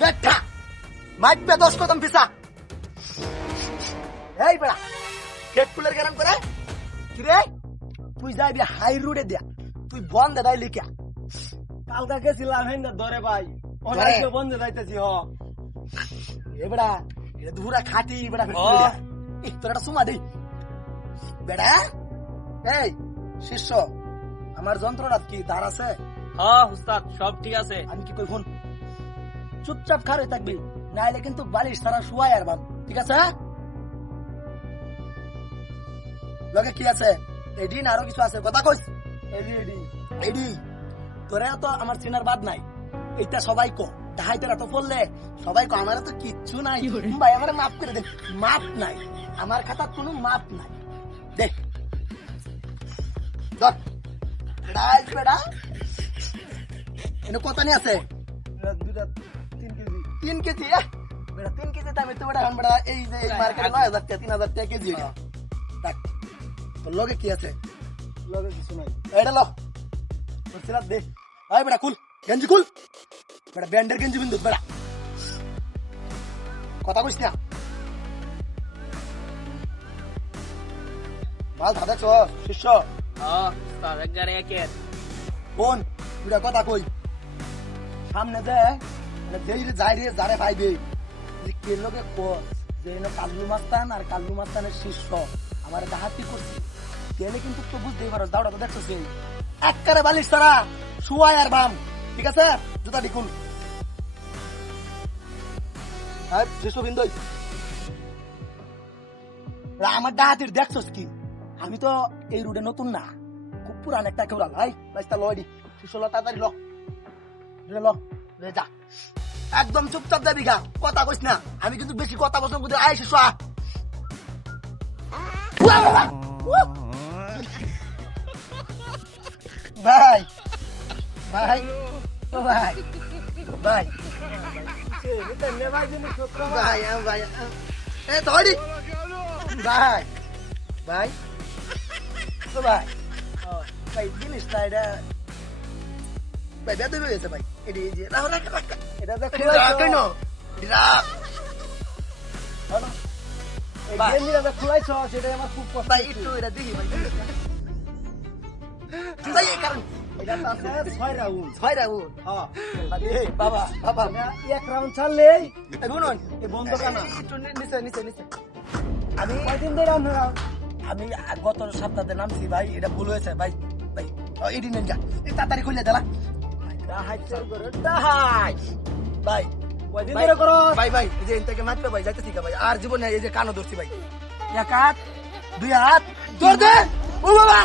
বেটা মাইপে 10 কদম পিছা এই বেড়া কেক কুলার গরম করে কি রে তুই যাবি হাই রোডে দিয়া তুই বন্ধ দাই লিখা কালকা গেছিলাম হেন্দা ধরে ভাই ধরে? অনেক বন্ধে যাইতেছি এ বেড়া এটা ধুরা খাটি বেড়া তোর একটা সুমা দেই বেড়া এই শিষ্য আমার যন্ত্রটা কি দাঁড় আছে হ্যাঁ উস্তাদ সব ঠিক আছে। আমি কি কই ফোন চুপচাপ খারে থাকবি নাইলে কিন্তু বালিশ ছাড়া শুয়াই আর বাপ ঠিক আছে লগে কি আছে এডি না আরো কিছু আছে কথা কইস এডি এডি এডি তোরা তো আমার চিনার বাদ নাই এইটা সবাই কো ঢাইতেরা তো পড়লে সবাই কো আমার তো কিচ্ছু নাই ভাই আমার মাফ করে দে মাপ নাই আমার খাতার কোনো মাপ নাই দেখ ধর রাজ বেড়া এনে কত নিয়ে আছে দুটা 3 কেজি 3 কেজি বেড়া 3 কেজি দামে তো বেড়া বেড়া এই যে মার্কেটে 9000 টাকা 3000 টাকা কেজি এটা দেখ তোর লগে কি আছে লগে কিছু নাই এটা লো বলছিলাম দে আয় বেড়া কুল গেঞ্জি কুল বেড়া ব্যান্ডের গেঞ্জি বিন্দু বেড়া কথা কইস না মাল ধাঁধা চ শিষ্য হ্যাঁ উস্তাদ একবারে একের। কোন তুইটা কথা কই সামনে দে মানে যেই রে যাই রে যারে পাইবে যে কে লোকে কো যে এনে কাল্লু মাস্তান আর কাল্লু মাস্তানের শিষ্য আমার ডাহাতি করছে গেলে কিন্তু তো বুঝতেই পারো দাওড়া তো দেখছো সেই একবারে বালিশ তারা শুয়াই আর বাম ঠিক আছে জুতা ডিকুল হ্যাঁ শিষ্য বিন্দুই আমার ডাহাতির দেখছোস কি আমি তো এই রুটে নতুন না খুব পুরান একটা কেউ লাই রাস্তা লয় দি শিষ্য ল তাড়াতাড়ি ল ল রে যা একদম চুপচাপ যাবি গা কথা কইস না আমি কিন্তু বেশি কথা পছন্দ করি আয় শিষ্য আ। উয়া বাবা, উয়া। ভাই ভাই ও ভাই ভাই এটা নেভাই জিনিস সত্য ভাই ভাই এ ধরি ভাই ভাই ও ভাই ভাই জিনিসটা এটা ভাই বেদে হয়েছে ভাই এটি যে রাহো রাখা রাখা এটা তো এটা রাখ কেন এটা এই ভাই। গেঞ্জিটা তো খুলাইছ সেটা আমার খুব কষ্ট ভাই হচ্ছে। একটু এটা দেখি ভাই ভাই এই কারণ এটা তো আছে 6 রাউন্ড ছয় রাহু হ্যাঁ এই বাবা বাবা এক রাউন্ড ছাড়লেই গুনুন এই বন্ধ কানা একটু নিচে নিচে নিচে আমি কয়দিন ধরে আমরা আমি গত সপ্তাহে নামছি ভাই এটা ভুল হয়েছে ভাই ভাই এডি নেন যা এই তাড়াতাড়ি খুলে দিলা ডাহাইতের করে ডাহাই ভাই কয়দিন ভাই, ধরে করো ভাই ভাই এই যে এনটাকে মারতে ভাই যাইতেছি ভাই আর জীবনে এই যে কানো ধরছি ভাই এক হাত দুই হাত ধর দে ও বাবা